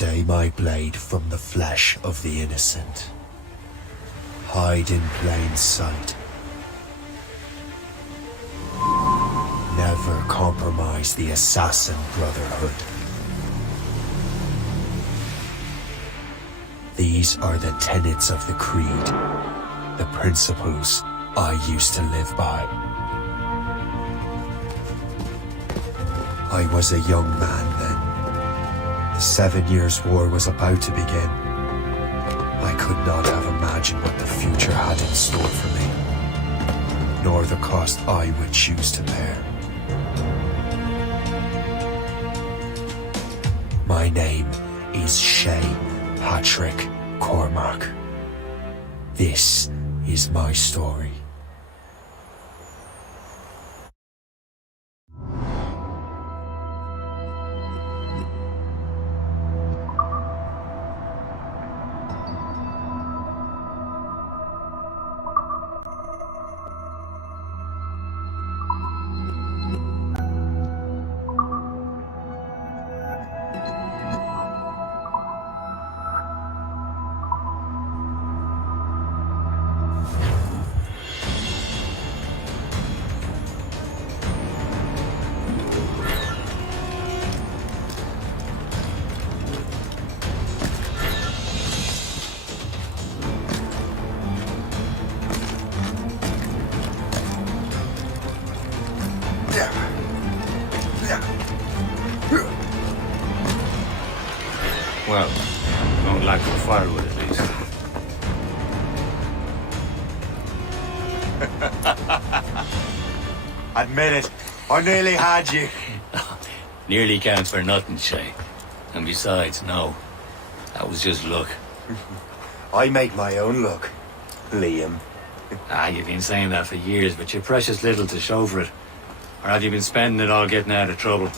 Stay my blade from the flesh of the innocent. Hide in plain sight. Never compromise the Assassin Brotherhood. These are the tenets of the Creed, the principles I used to live by. I was a young man then. The 7 Years' War was about to begin. I could not have imagined what the future had in store for me, nor the cost I would choose to bear. My name is Shay Patrick Cormac. This is my story. Well, don't lack for firewood at least. Admit it, I nearly had you. Nearly counts for nothing, Shay. And besides, no. That was just luck. I make my own luck, Liam. You've been saying that for years, but you're precious little to show for it. Or have you been spending it all getting out of trouble?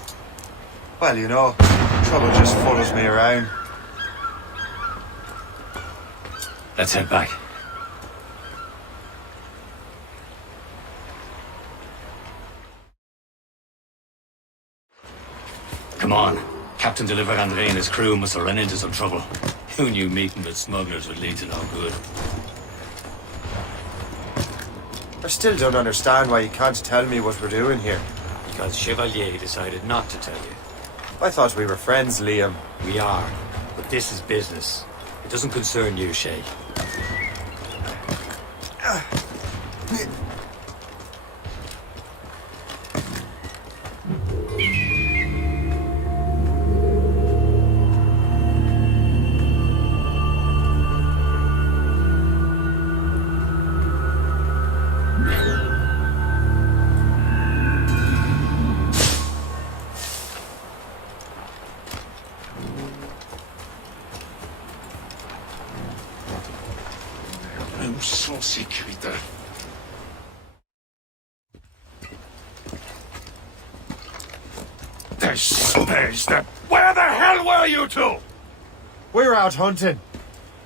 Well, you know, trouble just follows me around. Let's head back. Come on. Captain de André and his crew must have run into some trouble. Who knew meeting with smugglers would lead to no good? I still don't understand why you can't tell me what we're doing here. Because Chevalier decided not to tell you. I thought we were friends, Liam. We are, but this is business. It doesn't concern you, Shay. Sans sécurité. This space that... Where the hell were you two? We're out hunting.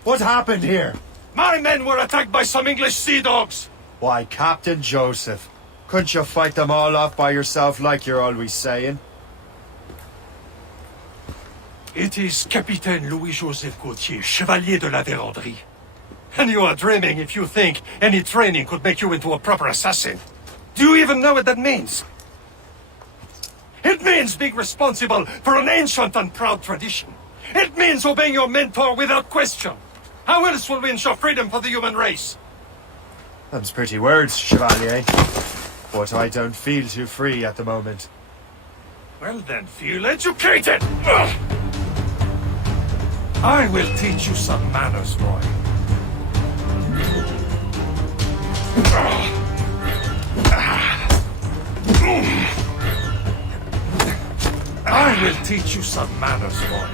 What happened here? My men were attacked by some English sea dogs. Why, Captain Joseph, couldn't you fight them all off by yourself like you're always saying? It is Capitaine Louis-Joseph Gauthier, Chevalier de la Vérendrye. And you are dreaming if you think any training could make you into a proper assassin. Do you even know what that means? It means being responsible for an ancient and proud tradition. It means obeying your mentor without question. How else will we ensure freedom for the human race? Them's pretty words, Chevalier. But I don't feel too free at the moment. Well then, feel educated! Ugh. I will teach you some manners, boy. I will teach you some manners, boy.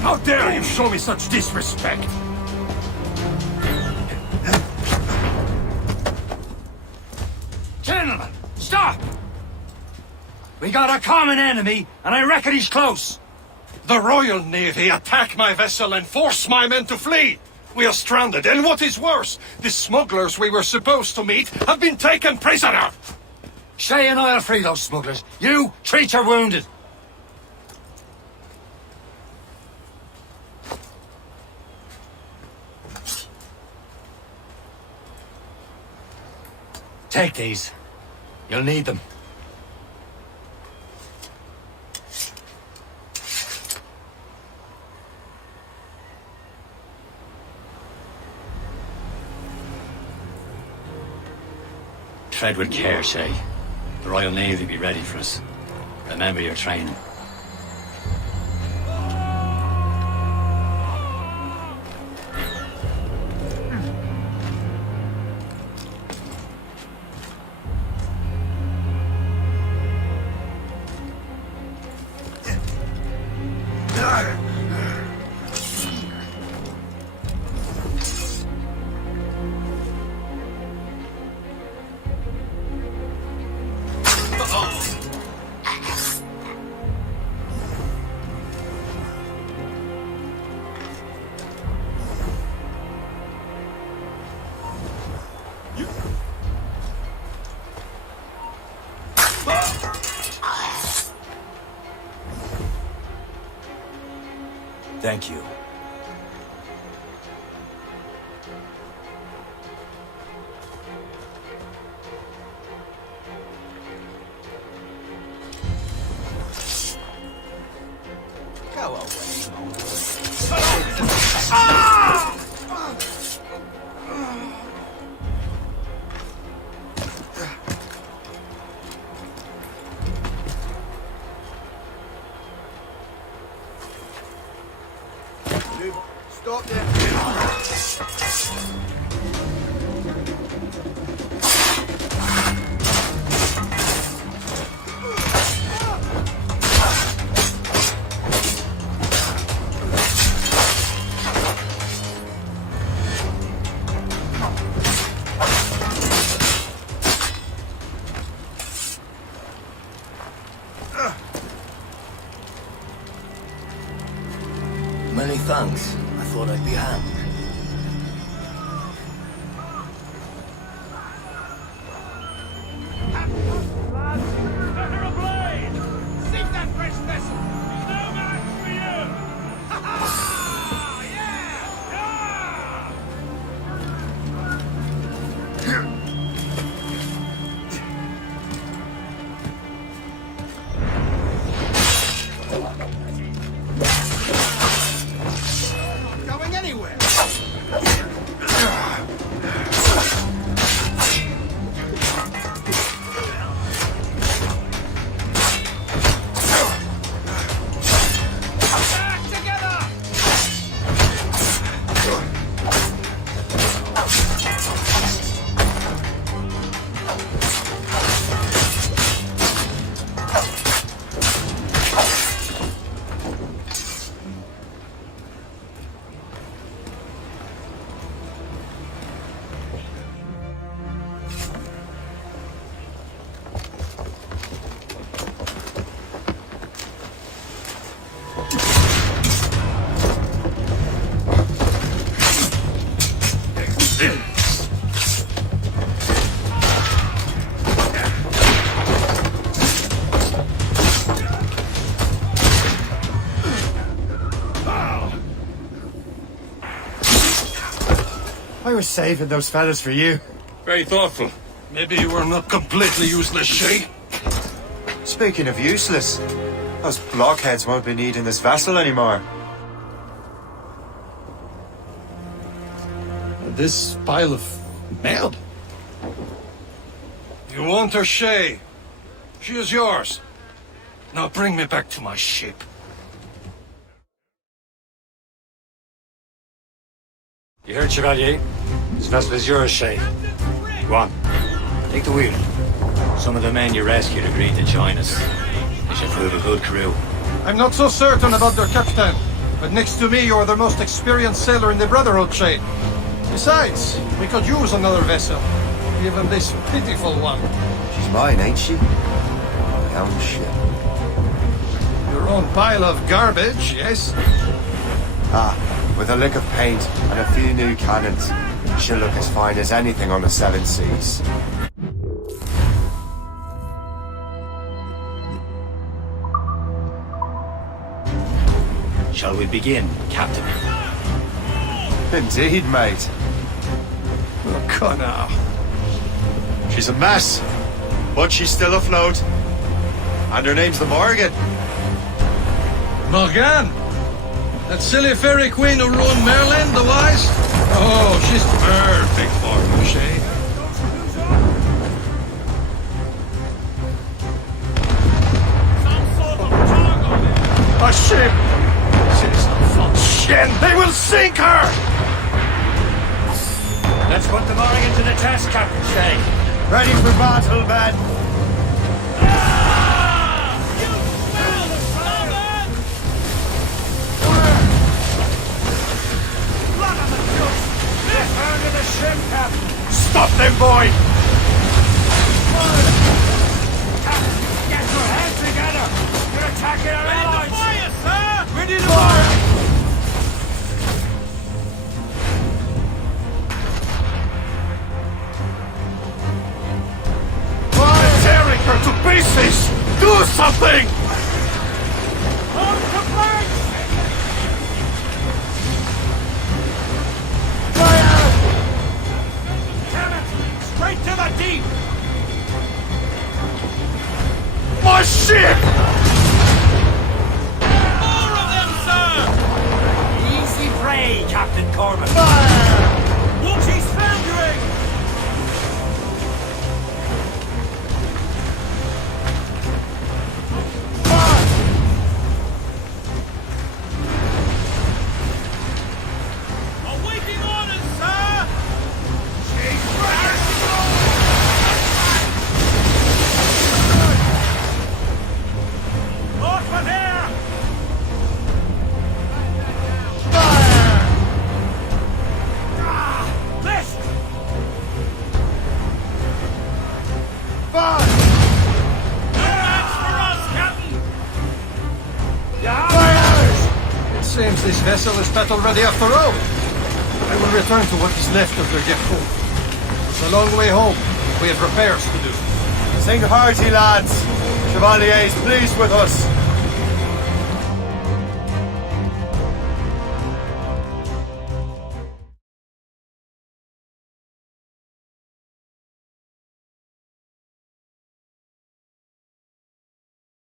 How dare you show me such disrespect? Gentlemen, stop! We got a common enemy, and I reckon he's close. The Royal Navy attack my vessel and force my men to flee. We are stranded, and what is worse, the smugglers we were supposed to meet have been taken prisoner! Shay and I'll free those smugglers. You treat your wounded. Take these. You'll need them. Tread with care, Shay. The Royal Navy be ready for us. Remember your training. Thank you. Stop there. Many thanks. I thought I'd be hanged. I was saving those fellas for you. Very thoughtful. Maybe you were not completely useless, Shay. Speaking of useless, those blockheads won't be needing this vessel anymore. This pile of mail? You want her, Shay? She is yours. Now bring me back to my ship. You heard, Chevalier? This vessel is yours, Shay. Go on. Take the wheel. Some of the men you rescued agreed to join us. They should prove a good crew. I'm not so certain about their captain, but next to me you are the most experienced sailor in the Brotherhood, Shay. Besides, we could use another vessel, even this pitiful one. She's mine, ain't she? My own ship. Your own pile of garbage, yes? Ah, With a lick of paint and a few new cannons, she'll look as fine as anything on the Seven Seas. Shall we begin, Captain? Indeed, mate. Connor. She's a mess, but she's still afloat. And her name's the Morgan. Morgan? That silly fairy queen who ruined Merlin, the wise? Oh, she's perfect for you, Shay. A ship! She's not Shen! They will sink her! Let's put the Morrigan to the test, Captain Shay. Ready for battle, men! Stop them, boy! Get your heads together! You're attacking our allies! Fire, sir! Ready to fire! Tearing her to pieces! Do something! On the flank! Fire! Damn it! Straight to the deep! My ship! More of them, sir! Easy prey, Captain Corbin. Fire! Look, she's foundering! Awaiting orders, sir! She's North from here! Fire! List! Fire! That's for us, Captain! Fire! It seems this vessel is battle ready after all. I will return to what is left of their depot. It's a long way home. We have repairs to do. Sing hearty, lads! Chevalier is pleased with us.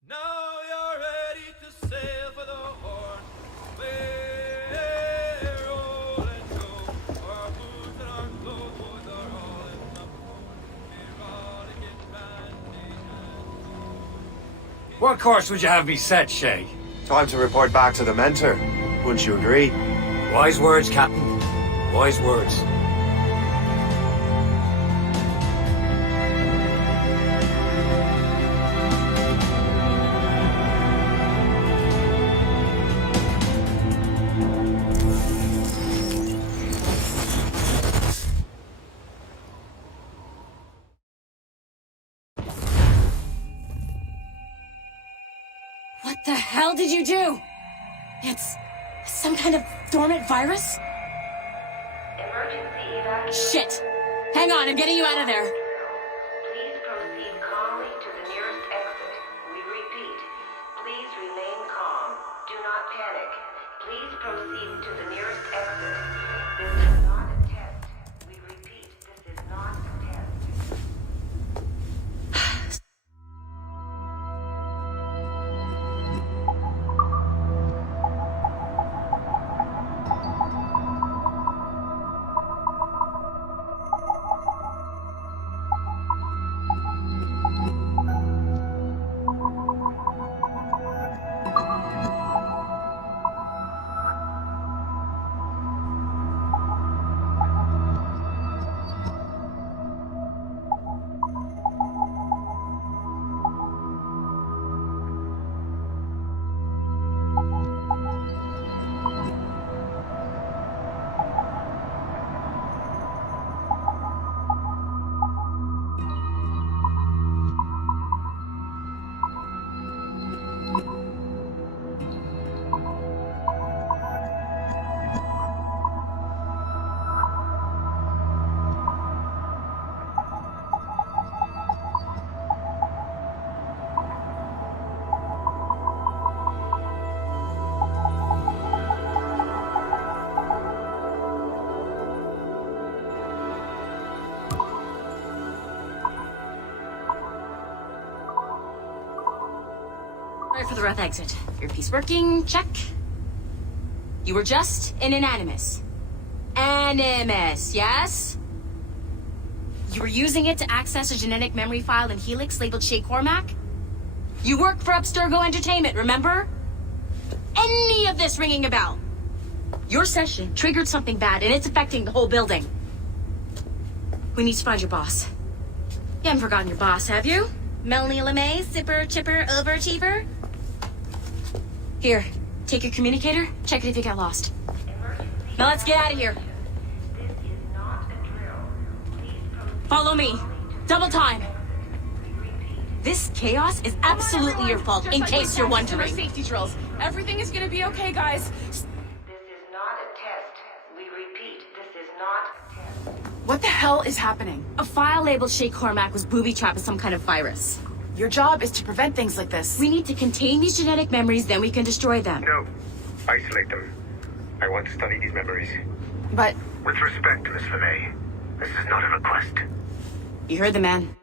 Now you're ready to sail for the Horn. We're all and go. Our boots and our clothes are all in the port. We're all again banding and What course would you have me set, Shay? Time to report back to the mentor. Wouldn't you agree? Wise words, Captain. Wise words. What the hell did you do? It's some kind of dormant virus? Emergency evacuation. Shit! Hang on, I'm getting you out of there. Please proceed calmly to the nearest exit. We repeat, please remain calm. Do not panic. Please proceed to the nearest exit. This is not a test. We repeat, this is not a test. Right for the rough exit. Earpiece working, check. You were just an Animus. Animus, yes? You were using it to access a genetic memory file in Helix labeled Shay Cormac? You work for Abstergo Entertainment, remember? Any of this ringing a bell? Your session triggered something bad, and it's affecting the whole building. We need to find your boss. You haven't forgotten your boss, have you? Melanie LeMay, zipper, chipper, overachiever? Here, take your communicator, check it if you got lost. Now let's get out of here. This is not a drill. Please proceed. Follow me. Double time. This chaos is absolutely your fault, in case you're wondering. Safety drills. Everything is gonna be okay, guys. This is not a test. We repeat, this is not a test. What the hell is happening? A file labeled Shay Cormac was booby-trapped with some kind of virus. Your job is to prevent things like this. We need to contain these genetic memories, then we can destroy them. No. Isolate them. I want to study these memories. But With respect, Miss LeMay, this is not a request. You heard the man.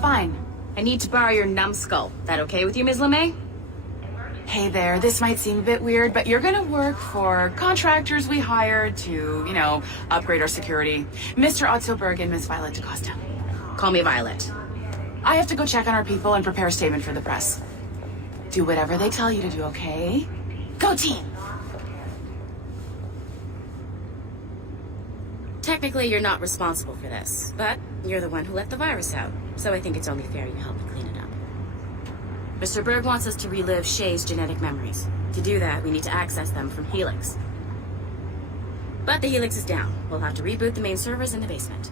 fine. I need to borrow your numbskull. That okay with you, Ms. LeMay? Hey there, this might seem a bit weird, but you're gonna work for contractors we hired to, upgrade our security. Mr. Otto Berg and Miss Violet DaCosta. Call me Violet. I have to go check on our people and prepare a statement for the press. Do whatever they tell you to do, okay? Go team! Technically, you're not responsible for this, but you're the one who let the virus out, so I think it's only fair you help me clean it up. Mr. Berg wants us to relive Shay's genetic memories. To do that, we need to access them from Helix. But the Helix is down. We'll have to reboot the main servers in the basement.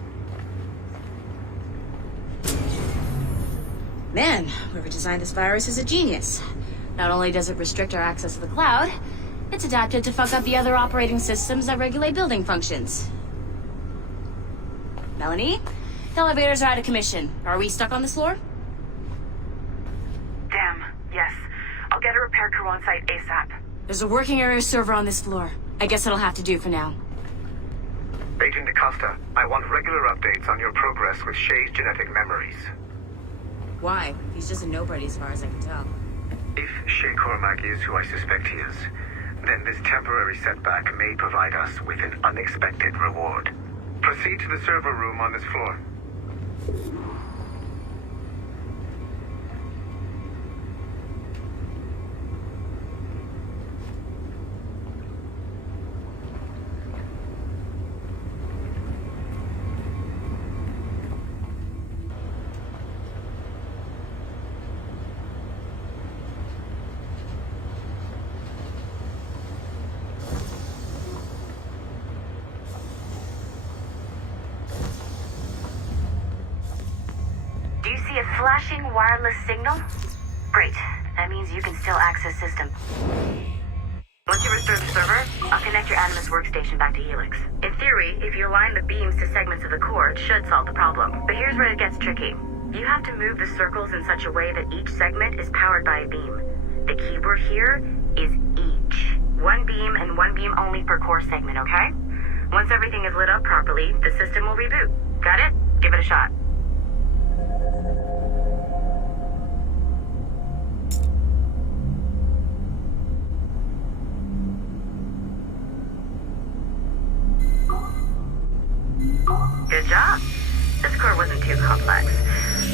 Man, whoever designed this virus is a genius. Not only does it restrict our access to the cloud, it's adapted to fuck up the other operating systems that regulate building functions. Melanie, the elevators are out of commission. Are we stuck on this floor? Damn, yes. I'll get a repair crew on site ASAP. There's a working area server on this floor. I guess it'll have to do for now. Agent DaCosta, I want regular updates on your progress with Shay's genetic memories. Why? He's just a nobody as far as I can tell. If Shay Cormac is who I suspect he is, then this temporary setback may provide us with an unexpected reward. Proceed to the server room on this floor. Do you see a flashing wireless signal? Great. That means you can still access system. Once you restore the server, I'll connect your Animus workstation back to Helix. In theory, if you align the beams to segments of the core, it should solve the problem. But here's where it gets tricky. You have to move the circles in such a way that each segment is powered by a beam. The keyword here is each. One beam and one beam only per core segment, okay? Once everything is lit up properly, the system will reboot. Got it? Give it a shot. Good job. This core wasn't too complex,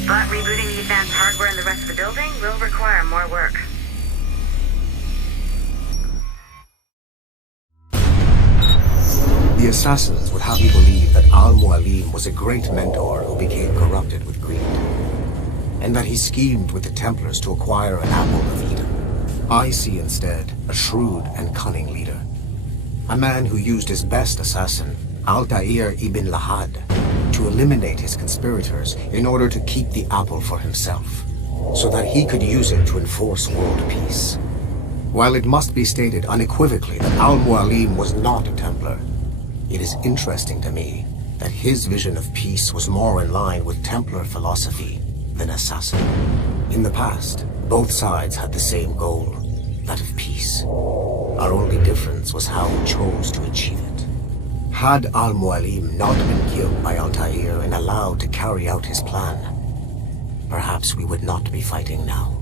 but rebooting the advanced hardware in the rest of the building will require more work. The assassins would have you believe that Al-Mualim was a great mentor who became corrupted with greed, and that he schemed with the Templars to acquire an apple of Eden. I see instead a shrewd and cunning leader, a man who used his best assassin, Altair ibn Lahad, to eliminate his conspirators in order to keep the apple for himself, so that he could use it to enforce world peace. While it must be stated unequivocally that Al-Mualim was not a Templar, it is interesting to me that his vision of peace was more in line with Templar philosophy than assassin. In the past, both sides had the same goal, that of peace. Our only difference was how we chose to achieve it. Had Al-Mualim not been killed by Altair and allowed to carry out his plan, perhaps we would not be fighting now.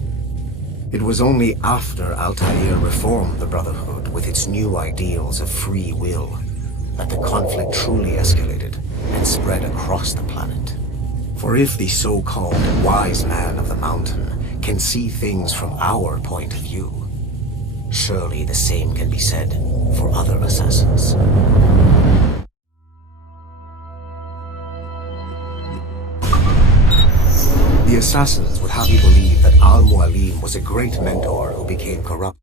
It was only after Altair reformed the Brotherhood with its new ideals of free will that the conflict truly escalated and spread across the planet. For if the so-called wise man of the mountain can see things from our point of view, surely the same can be said for other assassins. The assassins would have you believe that Al-Mualim was a great mentor who became corrupt.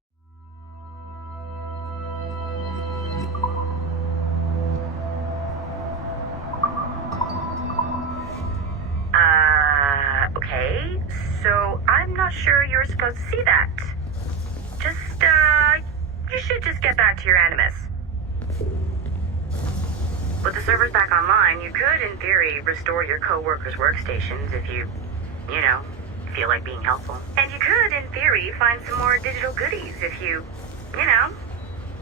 Okay. So I'm not sure you're supposed to see that. You should just get back to your Animus. With the servers back online, you could, in theory, restore your co-workers' workstations if you feel like being helpful. And you could, in theory, find some more digital goodies if you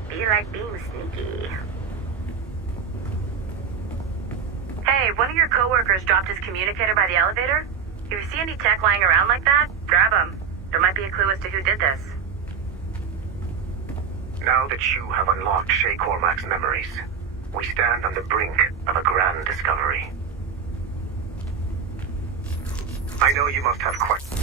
feel like being sneaky. Hey, one of your co-workers dropped his communicator by the elevator. If you see any tech lying around like that, grab them. There might be a clue as to who did this. Now that you have unlocked Shay Cormac's memories, we stand on the brink of a grand discovery. I know you must have questions.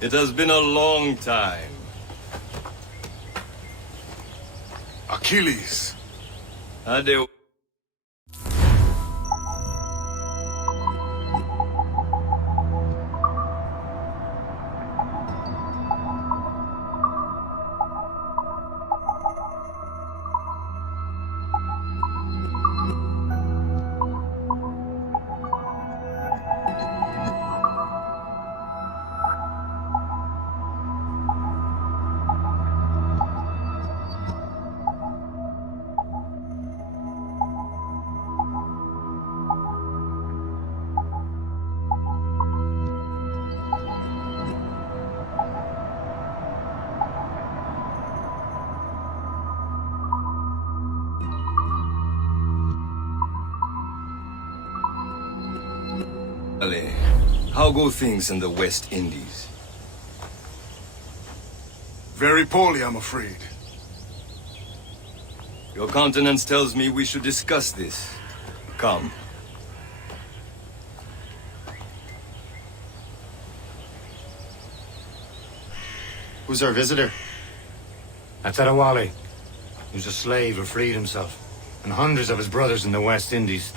It has been a long time. Achilles. Adeu. How go things in the West Indies? Very poorly, I'm afraid. Your countenance tells me we should discuss this. Come. Who's our visitor? That's Adewale. He was a slave who freed himself, and hundreds of his brothers in the West Indies.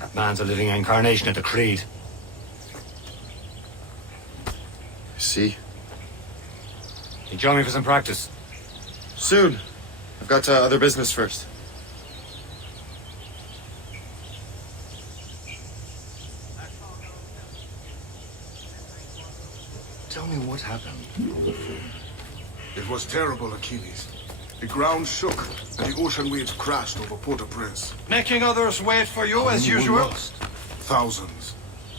That man's a living incarnation of the Creed. See? You join me for some practice? Soon. I've got other business first. Tell me what happened. It was terrible, Achilles. The ground shook, and the ocean waves crashed over Port-au-Prince. Making others wait for you as usual? Thousands.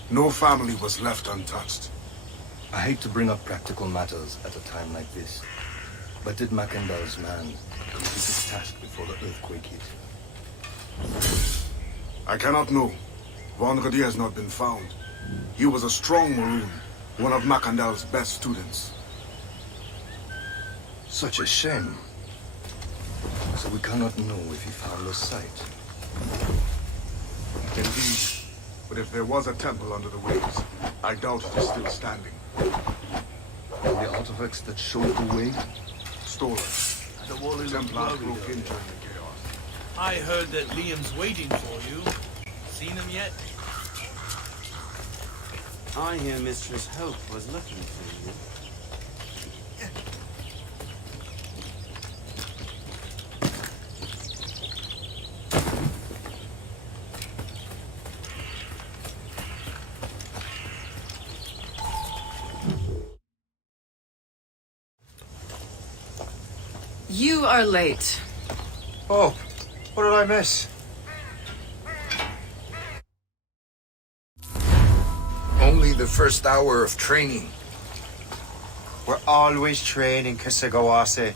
No family was left untouched. I hate to bring up practical matters at a time like this, but did Macandal's man complete his task before the earthquake hit? I cannot know. Vendredi has not been found. He was a strong Maroon, one of Macandal's best students. Such a shame. So we cannot know if he found the site. Indeed. But if there was a temple under the waves, I doubt it is still standing. The artifacts that showed the way? Stolen. The Templars broke in during the chaos. I heard that Liam's waiting for you. Seen him yet? I hear Mistress Hope was looking for you. You are late. Oh, what did I miss? Only the first hour of training. We're always training, Kasagawase.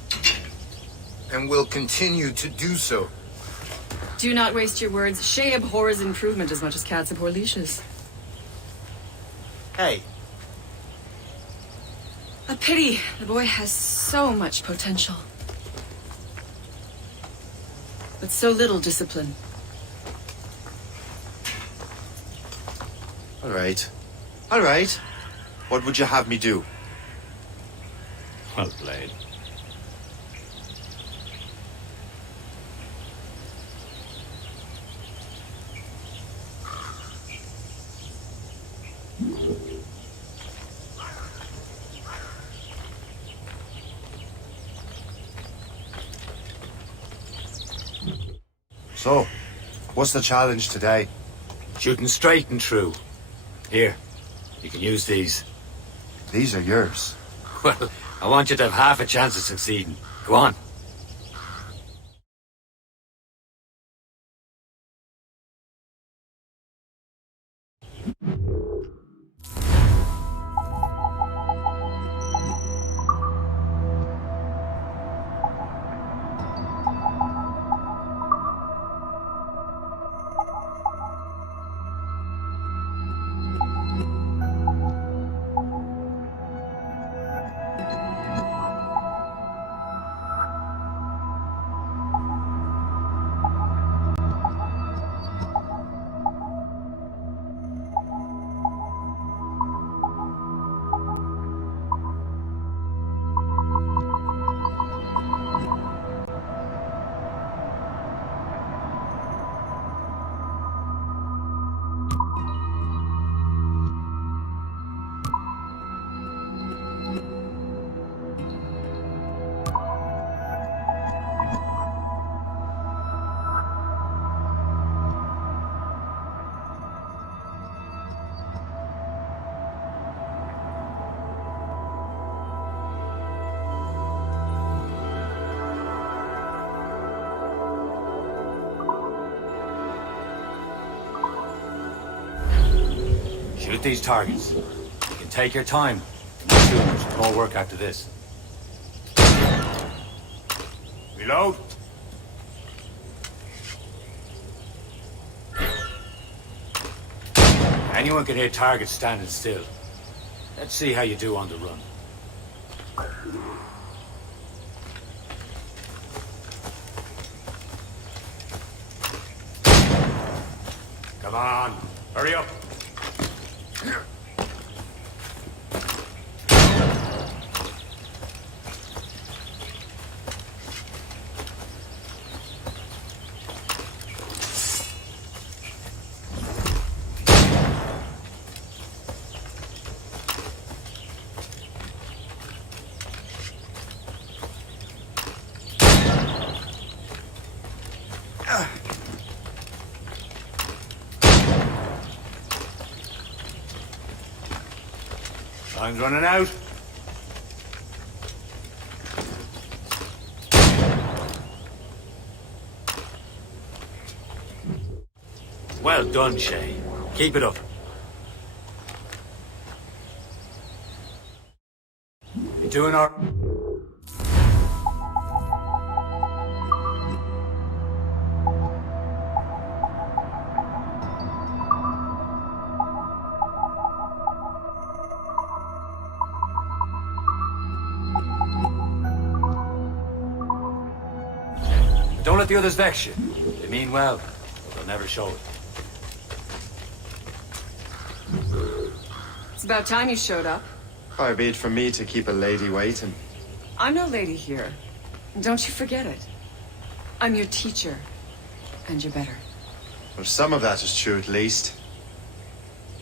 And will continue to do so. Do not waste your words. Shay abhors improvement as much as cats abhor leashes. Hey. A pity. The boy has so much potential. But so little discipline. All right. All right. What would you have me do? Well played. So, what's the challenge today? Shooting straight and true. Here, you can use these. These are yours. Well, I want you to have half a chance of succeeding. Go on. Shoot these targets. You can take your time. Too much more work after this. Reload. Anyone can hit targets standing still. Let's see how you do on the run. Come on, hurry up. Time's running out. Well done, Shay. Keep it up. You're doing all... Don't let the others vex you. They mean well, but they'll never show it. about time you showed up. Far be it from me to keep a lady waiting. I'm no lady here. Don't you forget it. I'm your teacher. And you're better. Well, some of that is true at least.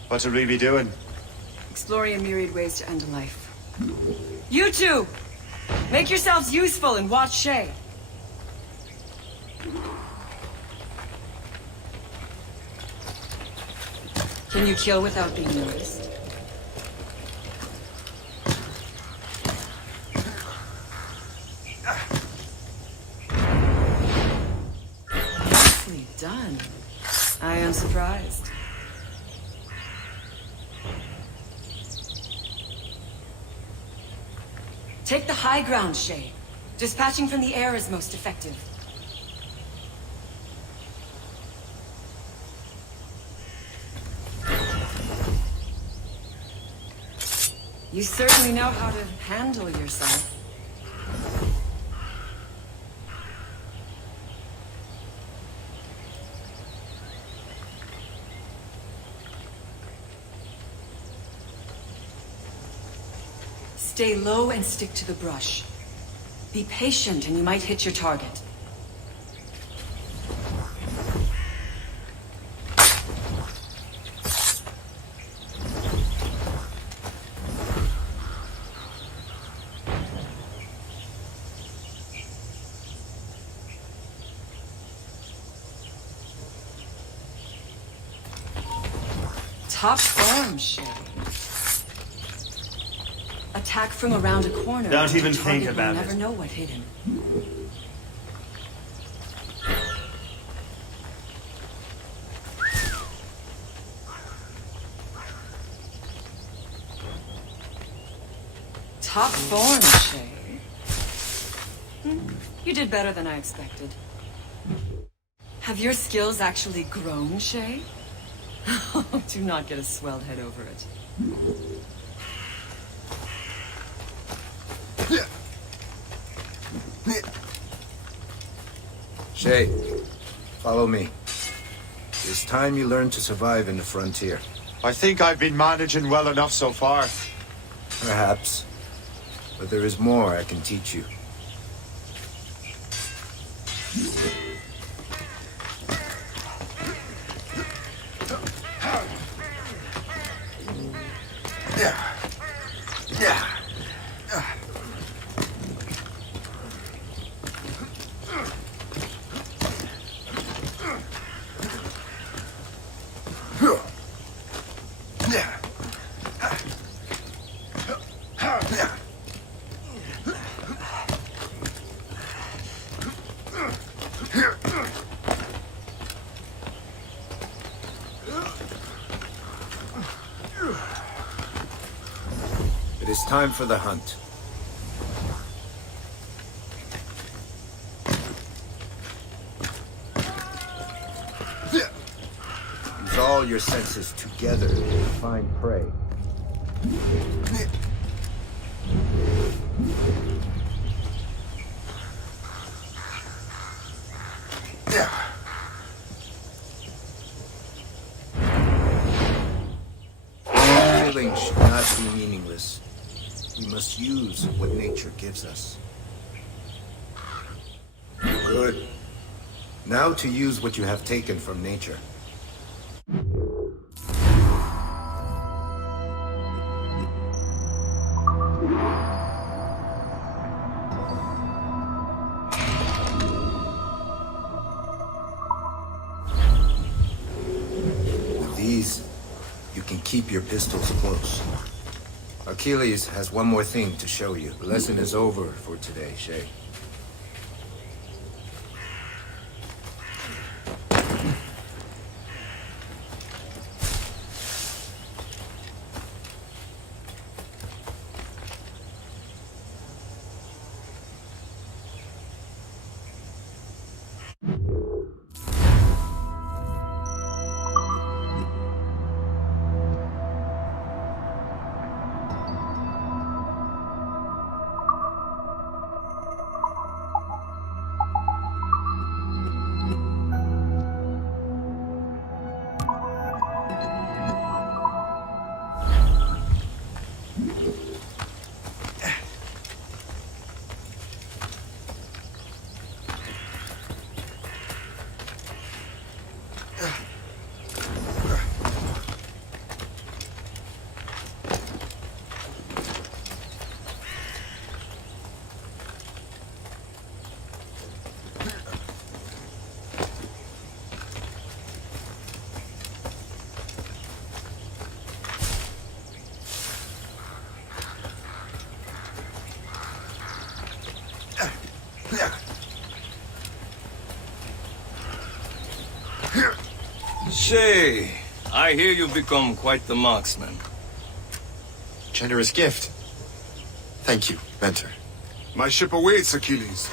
What will we be doing? Exploring a myriad ways to end a life. You two! Make yourselves useful and watch Shay. Can you kill without being noticed? Nicely done. I am surprised. Take the high ground, Shay. Dispatching from the air is most effective. You certainly know how to handle yourself. Stay low and stick to the brush. Be patient and you might hit your target. Top form, Shay. Attack from around a corner. Don't even The target think about will never it. know what hit him. Top form, Shay. You did better than I expected. Have your skills actually grown, Shay? Do not get a swelled head over it. Shay, follow me. It's time you learn to survive in the frontier. I think I've been managing well enough so far. Perhaps. But there is more I can teach you. It is time for the hunt. Use all your senses together to find prey. Killing should not be meaningless. We must use what nature gives us. Good. Now to use what you have taken from nature. With these, you can keep your pistols close. Achilles has one more thing to show you. The lesson is over for today, Shay. Shay, I hear you've become quite the marksman. Generous gift. Thank you, Mentor. My ship awaits, Achilles.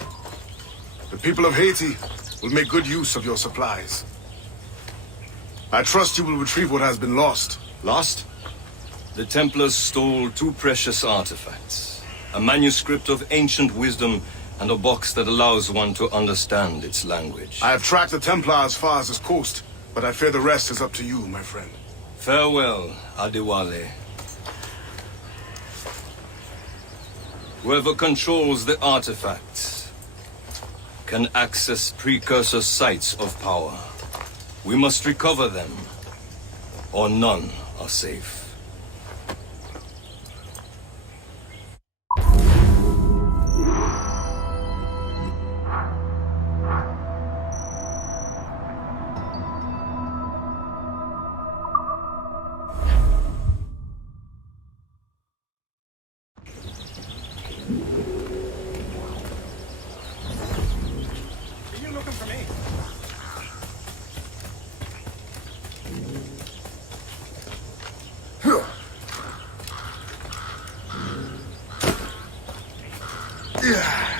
The people of Haiti will make good use of your supplies. I trust you will retrieve what has been lost. Lost? The Templars stole 2 precious artifacts. A manuscript of ancient wisdom and a box that allows one to understand its language. I have tracked the Templar as far as this coast, but I fear the rest is up to you, my friend. Farewell, Adewale. Whoever controls the artifacts can access precursor sites of power. We must recover them, or none are safe. Yeah.